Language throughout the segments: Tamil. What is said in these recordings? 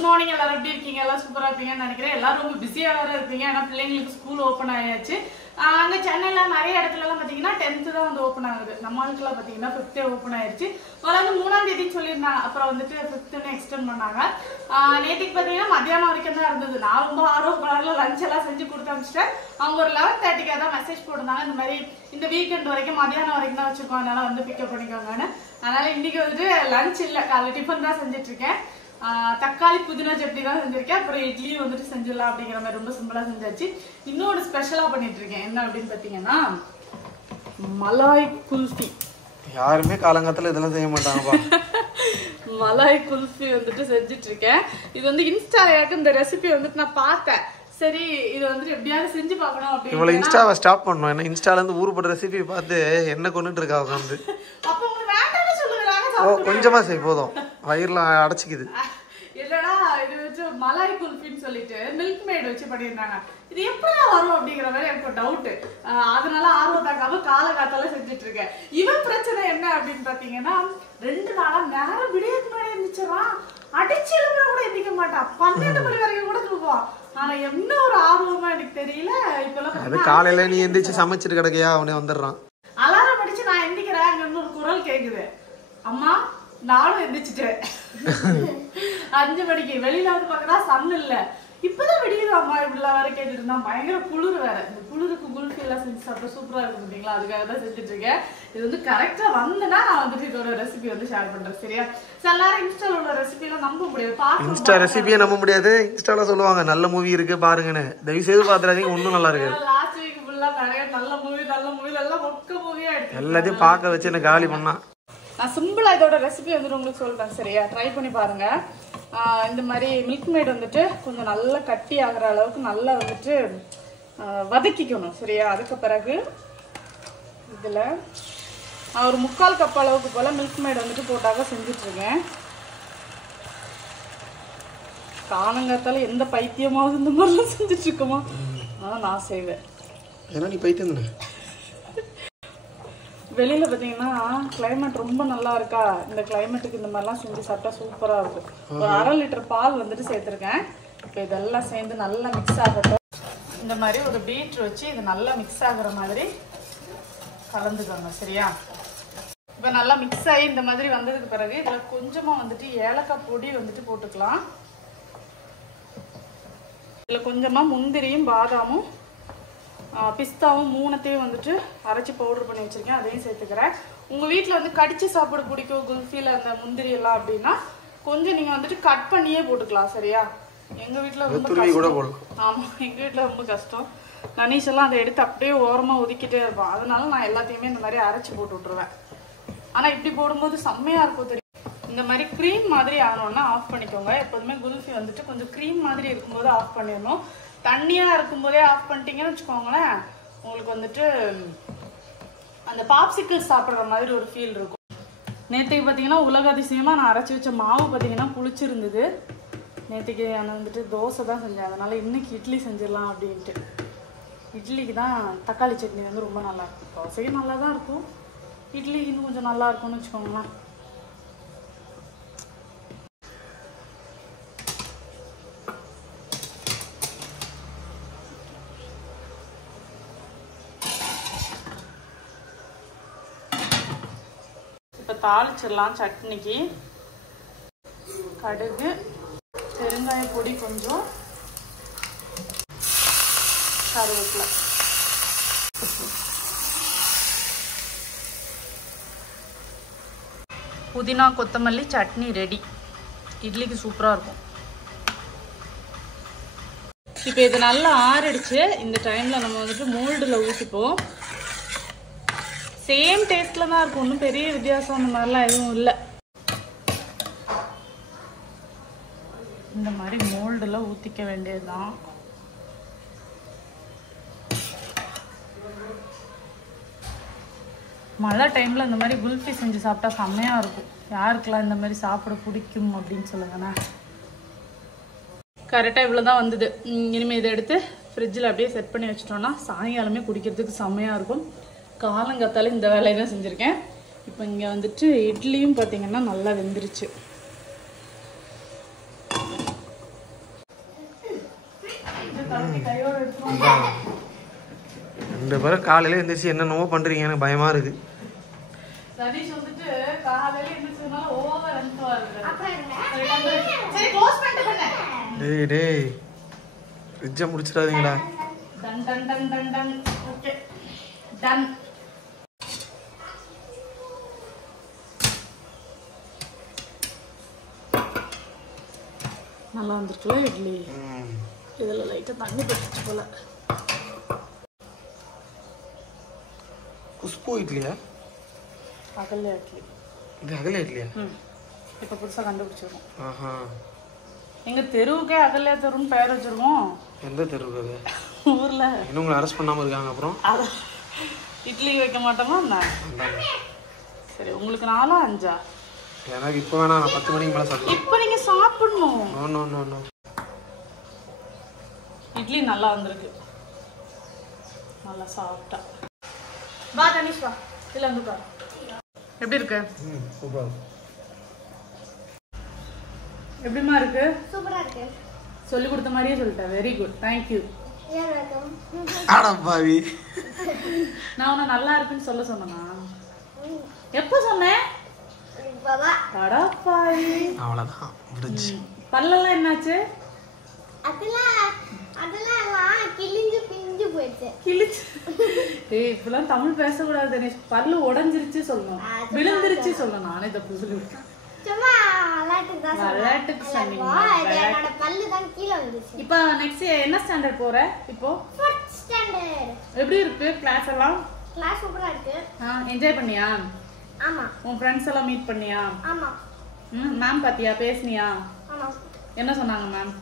குட் மார்னிங் எல்லாரும் எப்படி இருக்கீங்க? எல்லாம் சூப்பரா இருப்பீங்கன்னு நினைக்கிறேன். எல்லாரும் ரொம்ப பிஸியா வேற இருப்பீங்க. ஏன்னா பிள்ளைங்களுக்கு ஸ்கூல் ஓப்பன் ஆயாச்சு. அங்க சென்னையில நிறைய இடத்துல எல்லாம் பாத்தீங்கன்னா 10th தான் வந்து ஓப்பன் ஆகுது. நம்மளுக்கு எல்லாம் பாத்தீங்கன்னா 5th ஓப்பன் ஆயிருச்சு. வந்து 3ஆம் தேதி சொல்லியிருந்தாங்க. அப்புறம் வந்துட்டு 5th எக்ஸ்டெண்ட் பண்ணாங்க. நேற்றுக்கு பாத்தீங்கன்னா மத்தியானம் வரைக்கும் தான் இருந்தது. நான் ரொம்ப ஆர்வம் லஞ்ச் எல்லாம் செஞ்சு கொடுத்து அனுப்பிச்சிட்டேன். அவங்க ஒரு 11:30க்கு தான் மெசேஜ் போட்டிருந்தாங்க. இந்த மாதிரி இந்த வீக்கெண்ட் வரைக்கும் மத்தியானம் வரைக்கும் தான் வச்சிருக்கோம், அதனால வந்து பிக்கப் பண்ணிக்கோங்கன்னு. அதனால இன்னைக்கு வந்துட்டு லஞ்ச் இல்லை, காலைல டிஃபன் தான் செஞ்சுட்டு இருக்கேன். தக்காளி புதினா சட்னி தான் செஞ்சிருக்கேன். அப்புறம் இட்லியும் வந்துட்டு செஞ்சிடலாம் அப்படிங்கிற மாதிரி ரொம்ப சிம்பிளா செஞ்சாச்சு. இன்னொரு ஸ்பெஷலா பண்ணிட்டு இருக்கேன். என்ன அப்படின்னு பாத்தீங்கன்னா மலாய் குல்ஃபி. யாருமே காலங்காலத்துல இதெல்லாம் செய்ய மாட்டாங்கப்பா. மலாய் குல்ஃபி வந்துட்டு செஞ்சுட்டு இருக்கேன். இது வந்து இன்ஸ்டால எனக்கு இந்த ரெசிபி வந்துட்டு நான் பார்த்தேன். சரி இது வந்துட்டு எப்படியாவது செஞ்சு பார்க்கணும் அப்படின்னு. இவ்வளவு இன்ஸ்டாவை ஸ்டாப் பண்ணணும். ஏன்னா இன்ஸ்டால இருந்து ஊருப்பட்ட ரெசிபி பார்த்து என்ன கொண்டுட்டு இருக்கா உட்காந்து. அப்ப உங்களுக்கு வேண்டாம்னு சொல்லுங்க. ஓ கொஞ்சமா செய் போதும், வயிறுலாம் அடைச்சிக்குது. இல்லடா இது வச்சு மலாய் குல்ஃபின்னு சொல்லிட்டு மில்க் மேட் வச்சு பண்ணியிருந்தாங்க. இது எப்படா வரும் அப்படிங்கிற மாதிரி எனக்கு ஒரு டவுட். அதனால ஆர்வத்தாக்காம காலகாத்தால செஞ்சுட்டு இருக்கேன். இவன் பிரச்சனை என்ன அப்படின்னு பாத்தீங்கன்னா 2 நாளா நேரம் விடியக்கு முன்னாடி இருந்துச்சுறான். அடிச்சு எழுப்புனா கூட எந்திக்க மாட்டான். 12 மணி வரைக்கும் கூட தூக்குவான். ஆனா என்ன ஒரு ஆர்வமா எனக்கு தெரியல. இப்பெல்லாம் அது காலையில நீ எந்திரிச்சு சமைச்சிட்டு கிடக்கையா அவனே வந்துடுறான். அலாரம் அடிச்சு நான் எந்திக்கிறேன். அங்க ஒரு குரல் கேக்குது, அம்மா நானும் எந்திரிச்சிட்டேன். 5 மணிக்கு வெளியில வந்து பாக்குறா சன் இல்ல. இப்பதான் விடியுது அம்மா இப்படிலாம் வேற கேட்டுட்டு இருந்தா. பயங்கர குளிர் வேற. இந்த குளிருக்கு குல்ஃபி எல்லாம் செஞ்சு சாப்பிட்டா சூப்பரா இருக்கும் பார்த்தீங்களா? அதுக்காக தான் செஞ்சுட்டு இருக்கேன். இது வந்து கரெக்டா வந்தனா நான் வந்துட்டு இதோட ரெசிபி வந்து ஷேர் பண்றேன். சரியா? சில நேரம் இன்ஸ்டால உள்ள ரெசிபி எல்லாம் நம்ப முடியாது. இன்ஸ்டா ரெசிபியே நம்ப முடியாது. இன்ஸ்டால சொல்லுவாங்க நல்ல மூவி இருக்கு பாருங்கன்னு. தயவு செய்து பாத்துறாதீங்க, ஒன்னும் நல்லா இருக்கு. லாஸ்ட் வீக் ஃபுல்லா நிறைய நல்ல மூவி எல்லாம் மொக்க மூவியா எடுத்து எல்லாத்தையும் பார்க்க வச்சு என்ன காலி பண்ணா. நான் சிம்பிளா இதோட ரெசிபி வந்துட்டு உங்களுக்கு சொல்றேன். சரியா? ட்ரை பண்ணி பாருங்க. இந்த மாதிரி மில்க் மேட் வந்துட்டு கொஞ்சம் நல்லா கட்டி ஆகிற அளவுக்கு நல்லா வந்துட்டு வதக்கிக்கணும். சரியா? அதுக்கு பிறகு இதுல நான் ஒரு 3/4 கப் அளவுக்கு போல மில்க் மேட் வந்துட்டு போட்டாக செஞ்சுட்டு இருக்கேன். காலங்காத்தால எந்த பைத்தியமாவது இந்த மாதிரிலாம் செஞ்சுட்டு இருக்கோமா? அதான் நான் செய்வேன். ஏன்னா நீ பைத்தியம் தானே. வெளியில பாத்தீங்கன்னா கிளைமேட் ரொம்ப நல்லா இருக்கா. இந்த கிளைமேட்டுக்கு இந்த மாதிரிலாம் செஞ்சு சாப்பிட்டா சூப்பரா இருக்கும். ஒரு 1/2 லிட்டர் பால் வந்துட்டு சேர்த்திருக்கேன். இப்போ இதெல்லாம் சேர்ந்து நல்லா மிக்ஸ் ஆகட்டும். இந்த மாதிரி ஒரு பீட்ரு வச்சு இது நல்லா மிக்ஸ் ஆகுற மாதிரி கலந்துக்கோங்க. சரியா? இப்போ நல்லா மிக்ஸ் ஆகி இந்த மாதிரி வந்ததுக்கு பிறகு இதில் கொஞ்சமா வந்துட்டு ஏலக்காய் பொடி வந்துட்டு போட்டுக்கலாம். இதில் கொஞ்சமா முந்திரியும் பாதாமும் பிஸ்தாவும் 3த்தையும் வந்துட்டு அரைச்சி பவுடர் பண்ணி வச்சிருக்கேன். அதையும் சேர்த்துக்கிறேன். உங்க வீட்டில் வந்து கடிச்சு சாப்பிட பிடிக்கும் குல்ஃபியில் அந்த முந்திரி எல்லாம் அப்படின்னா கொஞ்சம் நீங்க வந்துட்டு கட் பண்ணியே போட்டுக்கலாம். சரியா? எங்க வீட்டில் ரொம்ப கஷ்டம். ஆமா, எங்க வீட்டில் ரொம்ப கஷ்டம். கணேஷ் எல்லாம் அதை எடுத்து அப்படியே ஓரமா ஒதுக்கிட்டே இருப்பான். அதனால நான் எல்லாத்தையுமே இந்த மாதிரி அரைச்சி போட்டு விட்டுருவேன். ஆனா இப்படி போடும்போது செம்மையா இருக்கும். தெரியும்? இந்த மாதிரி க்ரீம் மாதிரி ஆகணும்னா ஆஃப் பண்ணிக்கோங்க. எப்போதுமே குல்ஃபி வந்துட்டு கொஞ்சம் க்ரீம் மாதிரி இருக்கும்போது ஆஃப் பண்ணிடணும். தண்ணியா இருக்கும்போதே ஆஃப் பண்ணிட்டீங்கன்னு வச்சுக்கோங்களேன், உங்களுக்கு வந்துட்டு அந்த பாப்சிக்கிள் சாப்பிட்ற மாதிரி ஒரு ஃபீல் இருக்கும். நேற்றுக்கு பார்த்தீங்கன்னா உலக அதிசயமாக நான் அரைச்சி வச்ச மாவு பார்த்தீங்கன்னா புளிச்சிருந்தது. நேற்றுக்கு நான் வந்துட்டு தோசை தான் செஞ்சேன். அதனால இன்னைக்கு இட்லி செஞ்சிடலாம் அப்படின்ட்டு. இட்லிக்கு தான் தக்காளி சட்னி வந்து ரொம்ப நல்லா இருக்கும். தோசையும் நல்லா தான் இருக்கும், இட்லிக்கு இன்னும் கொஞ்சம் நல்லா இருக்கும்னு வச்சுக்கோங்களேன். தாளிச்சிடலாம். சட்னிக்கு கடுகு, பெருங்காய பொடி, கொஞ்சம் கருவேப்பிலை, புதினா கொத்தமல்லி சட்னி ரெடி. இட்லிக்கு சூப்பரா இருக்கும். இப்போ இது நல்லா ஆறிடுச்சு. இந்த டைம்ல நம்ம வந்துட்டு மோல்டுல ஊற்றிப்போம். சேம் டேஸ்ட்ல தான் இருக்கும். ஒன்றும் பெரிய வித்தியாசம் அந்த மாதிரிலாம் எதுவும் இல்லை. இந்த மாதிரி மோல்டுல ஊற்றிக்க வேண்டியதுதான். மழை டைம்ல இந்த மாதிரி குல்ஃபி செஞ்சு சாப்பிட்டா செம்மையா இருக்கும். யாருக்கெல்லாம் இந்த மாதிரி சாப்பிட பிடிக்கும் அப்படின்னு சொல்லுங்கண்ணா. கரெக்டாக இவ்வளோ தான் வந்தது. இனிமேல் இதை எடுத்து ஃப்ரிட்ஜில் அப்படியே செட் பண்ணி வச்சிட்டோம்னா சாயங்காலமே குடிக்கிறதுக்கு செம்மையாக இருக்கும். காலங்காத்தால இந்த வேலையை தான் செஞ்சுருக்கேன். இப்போ இங்கே வந்துட்டு இட்லியும் பார்த்தீங்கன்னா நல்லா வெந்துருச்சு. கையோட எடுத்துருவோம். 2 பேரும் காலையில எந்திரிச்சு என்னென்னவோ பண்றீங்க, எனக்கு பயமா இருக்கு. தனிஷ் வந்துட்டு காலையில எந்திரிச்சதுனால ஓவர் அன்சுவா இருக்கு. சரி க்ளோஸ் பண்ணிட்டு பண்ணு. டேய் ஃப்ரிட்ஜை முடிச்சிடாதீங்களா. Done done done done done. Okay done. நல்லா வந்துருக்குல்ல இட்லி. இதில் லைட்டாக தண்ணி பட்டுச்சு போல. குஷ்பு இட்லியா? அகல்யா இட்லி. இது அகல்யா இட்லியா? இப்போ புதுசாக கண்டுபிடிச்சிருக்கோம். ஆஹா. எங்கள் தெருவுக்கே அகல்யா தெருன்னு பெயர் வச்சிருக்கோம். எந்த தெருவுக்கு அது? ஊரில். இன்னும் உங்களை அரெஸ்ட் பண்ணாமல் இருக்காங்க. அப்புறம் இட்லி வைக்க மாட்டோமா என்ன? சரி உங்களுக்கு 4 5? எனக்கு இப்போ வேணாம், நான் 10 மணிக்கு மேலே சாப்பிடுவேன். இப்போ நீங்கள் சாப்பிடணும். No no no no. Idli நல்லா வந்திருக்கு, நல்லா சாப்பிட்டா. வா தனிஷ் வா, இல்லை வந்துக்கா. எப்படி இருக்கு? சூப்பர். எப்படிமா இருக்கு? சூப்பரா இருக்கு. சொல்லி கொடுத்த மாதிரியே சொல்லிட்டேன். Very good, thank you. அடப்பாவி, நான் உன்னை நல்லா இருக்குன்னு சொல்ல சொன்னேனா? எப்போ சொன்னேன்? அடப்பாவி. அவ்வளோதான் முடிஞ்சு. பல்லெல்லாம் என்னாச்சு? அதெல்லாம் கிழிஞ்சு பிஞ்சு போயிடுச்சு. கிழிச்சு. ஏய் இப்பெல்லாம் தமிழ் பேசக்கூடாது தினேஷ். பல்லு உடைஞ்சிருச்சு சொல்லணும், விழுந்துருச்சு சொல்லணும். நானே தப்பு சொல்லிவிட்டேன். சும்மா விளையாட்டுக்கு சொன்னீங்க. என்னோட பல்லு தான் கீழே வந்துச்சு. இப்போ நெக்ஸ்ட் என்ன ஸ்டாண்டர்ட் போற? இப்போ 4th ஸ்டாண்டர்ட். எப்படி இருக்கு கிளாஸ் எல்லாம்? கிளாஸ் சூப்பரா இருக்கு. என்ஜாய் பண்ணியா? ஆமா. உன் ஃப்ரெண்ட்ஸ் எல்லாம் மீட் பண்ணியா? ஆமா. மேம் பாத்தியா, பேசுனியா? ஆமா. என்ன சொன்னாங்க மேம்?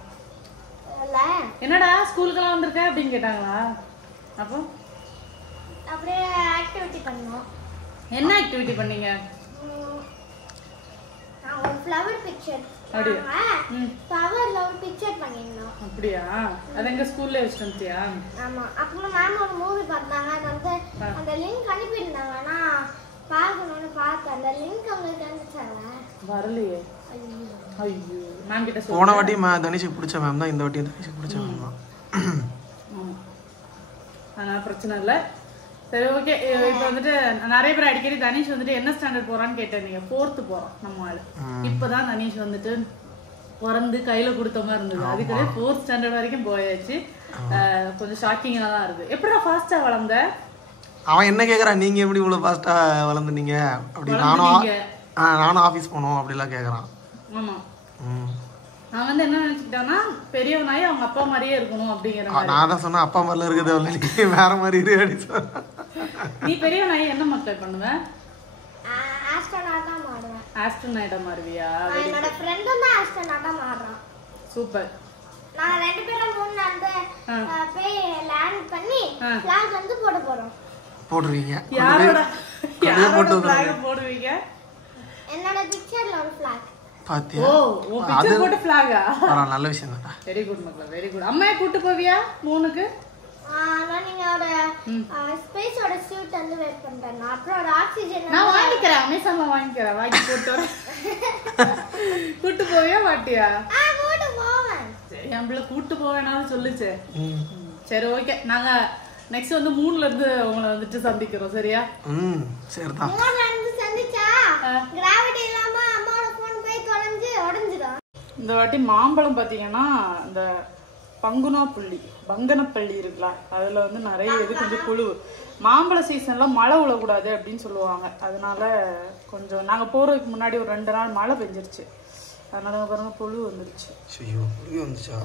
இல்ல என்னடா ஸ்கூலுக்குலாம் வந்திருக்க அப்படின்னு கேட்டாங்களா? அப்போ அப்படியே ஆக்டிவிட்டி பண்ணோம். என்ன ஆக்டிவிட்டி பண்ணீங்க? ஒரு ஃப்ளவர் பிக்சர். அப்படியா? ஃப்ளவர்ல ஒரு பிக்சர் பண்ணிருந்தோம். அப்படியா? அது எங்க ஸ்கூல்ல வச்சிட்டு வந்துட்டியா? ஆமா. அப்புறம் மேம் ஒரு மூவி பார்த்தாங்க. அது அந்த லிங்க் அனுப்பியிருந்தாங்க. நான் பார்க்கணும்னு பார்த்தேன். அந்த லிங்க் உங்களுக்கு அனுப்பிச்சாங்க. வரலையே. ஐயோ மேம் கிட்ட சொல்லுங்க. போன வாட்டி தனிஷுக்கு பிடிச்ச மேம் தான், இந்த வாட்டி தனிஷுக்கு பிடிச்ச மேம் தான். அதனால பிரச்சனை இல்லை. சரி ஓகே. இப்போ வந்துட்டு நிறைய பேர் அடிக்கடி தனிஷ் வந்துட்டு என்ன ஸ்டாண்டர்ட் போறான்னு கேட்டேன். 4th போறோம் நம்ம ஆளு. இப்பதான் தனிஷ் வந்துட்டு பிறந்து கையில கொடுத்த மாதிரி இருந்தது. அதுக்கே 4th ஸ்டாண்டர்ட் வரைக்கும் போயாச்சு. கொஞ்சம் ஷாக்கிங்கா தான் இருக்கு. எப்படிடா ஃபாஸ்டா வளர்ந்த? அவன் என்ன கேட்குறான், நீங்க எப்படி இவ்வளோ ஃபாஸ்டா வளர்ந்துனீங்க அப்படி? நானும் ஆஃபீஸ் போனோம் அப்படிலாம் கேட்குறான். ஆமா. நான் வந்து என்ன நினைச்சுக்கிட்டேன்னா பெரியவனாயி அவங்க அப்பா மாதிரியே இருக்கணும் அப்படிங்கிற மாதிரி. நான் தான் சொன்னேன் அப்பா மாதிரில இருக்குது, நீ வேற மாதிரி இரு அப்படி சொன்ன. நீ பெரியவனாயி என்ன மக்கள் பண்ணுவ? ஆஸ்ட்ரோநாட்டா மாறுவேன். ஆஸ்ட்ரோநாட்டா மாறுவியா? என்னோட ஃப்ரெண்டும் தான் ஆஸ்ட்ரோநாட்டா மாறுறான். சூப்பர். நாங்க 2 பேரும் மூணு அந்த போய் லேண்ட் பண்ணி ஃபிளாக் வந்து போட போறோம். போடுவீங்க? யாரோட ஃபிளாக் போடுவீங்க? என்னோட பிக்சர்ல ஒரு ஃபிளாக். பாத்தியா? ஓ உன் பிக்சர் போட்டு ஃபிளாகா? நல்ல விஷயம் தான். வெரி குட் மக்களே, வெரி குட். அம்மா கூட்டி போவியா 3க்கு? நான் நீங்களோட ஸ்பேஸோட சூட் வந்து வெயிட் பண்றேன். அப்புறம் ஒரு ஆக்ஸிஜன் நான் வாங்கிக்கிறேன், அமேசான்ல வாங்கிக்கிறேன். வாங்கி போட்டு வரேன். கூட்டி போவியா மாட்டியா? கூட்டி போவேன். சரி என் பிள்ளை கூட்டு போவேனாலும் சொல்லுச்சு. சரி ஓகே. நாங்க நெக்ஸ்ட் வந்து 3ல இருந்து உங்களை வந்துட்டு சந்திக்கிறோம். சரியா? சரிதான். 3ல இருந்து சந்திச்சா கிராவிட்டி இல்லாம அம்மாவோட போன் போய் தொலைஞ்சு உடைஞ்சிடும். இந்த வாட்டி மாம்பழம் பாத்தீங்கன்னா இந்த பங்கனப்பள்ளி இருக்குல்ல, அதுல வந்து நிறைய இது கொஞ்சம் புழு. மாம்பழ சீசன்ல மழை விழக்கூடாது அப்படின்னு சொல்லுவாங்க. அதனால கொஞ்சம் நாங்க போறதுக்கு முன்னாடி ஒரு 2 நாள் மழை பெஞ்சிருச்சு. அதனால பாருங்க புழு வந்துருச்சு. ஐயோ புழு வந்துச்சா?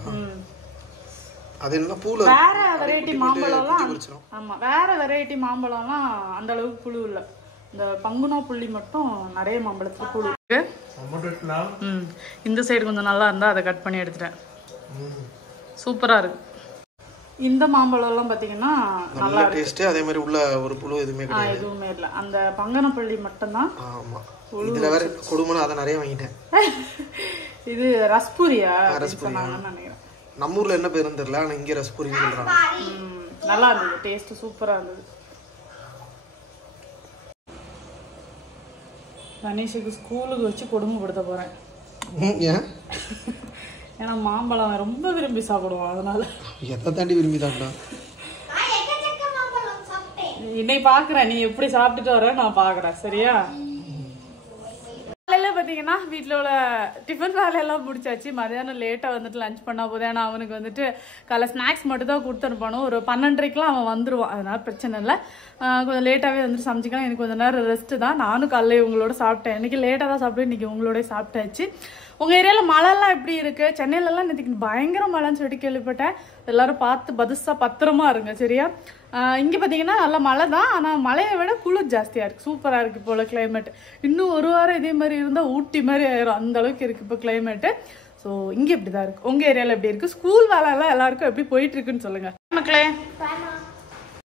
அது என்ன பூல வேற வெரைட்டி மாம்பழம்லாம். ஆமா வேற வெரைட்டி மாம்பழம்லாம் அந்த அளவுக்கு புழு இல்ல. இந்த பங்குனாப்புள்ளி மட்டும் நிறைய மாம்பழத்துல புழு இருக்கு. இந்த சைடு கொஞ்சம் நல்லா இருந்தா அதை கட் பண்ணி எடுத்துட்டேன். சூப்பரா இருக்கு. இந்த மாம்பழம் எல்லாம் பாத்தீங்கன்னா நல்லா டேஸ்ட். அதே மாதிரி உள்ள ஒரு புழு எதுவுமே கிடையாது. எதுவுமே இல்ல. அந்த பங்கனப்பள்ளி மட்டும் தான். ஆமா. இதுல வேற கொடுமனா அத நிறைய வாங்கிட்டேன். இது ரஸ்பூரியா சொன்னாங்கன்னு நினைக்கிறேன். நம்ம ஊர்ல என்ன பேருன்னு தெரியல, ஆனா இங்க ரஸ்பூரின்னு சொல்றாங்க. நல்லா இருந்தது, டேஸ்ட் சூப்பரா இருந்தது. கணேஷுக்கு ஸ்கூலுக்கு வச்சு கொடுமைப்படுத்த போறேன். ஏன்னா மாம்பழம் ரொம்ப விரும்பி சாப்பிடுவோம், அதனால. எதை தாண்டி விரும்பி சாப்பிட்டோம்? இன்னைக்கு பாக்குறேன் நீ எப்படி சாப்பிட்டுட்டு வர, நான் பாக்குறேன். சரியா? காலையில பாத்தீங்கன்னா வீட்டுல உள்ள டிஃபன் வேலையெல்லாம் முடிச்சாச்சு. மதியானம் லேட்டா வந்துட்டு லஞ்ச் பண்ணா போதும். ஏன்னா அவனுக்கு வந்துட்டு காலை ஸ்நாக்ஸ் மட்டும் தான் கொடுத்து அனுப்பணும். ஒரு 12:30க்குலாம் அவன் வந்துருவான், அதனால பிரச்சனை இல்லை. கொஞ்சம் லேட்டாவே வந்துட்டு சமைச்சிக்கலாம். எனக்கு கொஞ்சம் நேரம் ரெஸ்ட் தான். நானும் காலையில இவங்களோட சாப்பிட்டேன். இன்னைக்கு லேட்டா தான் சாப்பிட்டு இன்னைக்கு உங்களோட சாப்பிட்டாச்சு. உங்க ஏரியால மழைலாம் எப்படி இருக்கு? சென்னையிலலாம் இன்னைக்கு பயங்கர மழைன்னு சொல்லிட்டு கேள்விப்பட்டேன். எல்லாரும் பார்த்து பதுசா பத்திரமா இருங்க. சரியா? இங்க பாத்தீங்கன்னா நல்ல மழை தான், ஆனா மழையை விட குளிர் ஜாஸ்தியா இருக்கு. சூப்பரா இருக்கு போல கிளைமேட். இன்னும் ஒரு வாரம் இதே மாதிரி இருந்தா ஊட்டி மாதிரி ஆயிரும், அந்த அளவுக்கு இருக்கு இப்போ கிளைமேட். ஸோ இங்க இப்படிதான் இருக்கு. உங்க ஏரியால எப்படி இருக்கு? ஸ்கூல் வேலை எல்லாம் எல்லாருக்கும் எப்படி போயிட்டு இருக்குன்னு சொல்லுங்க மக்களே.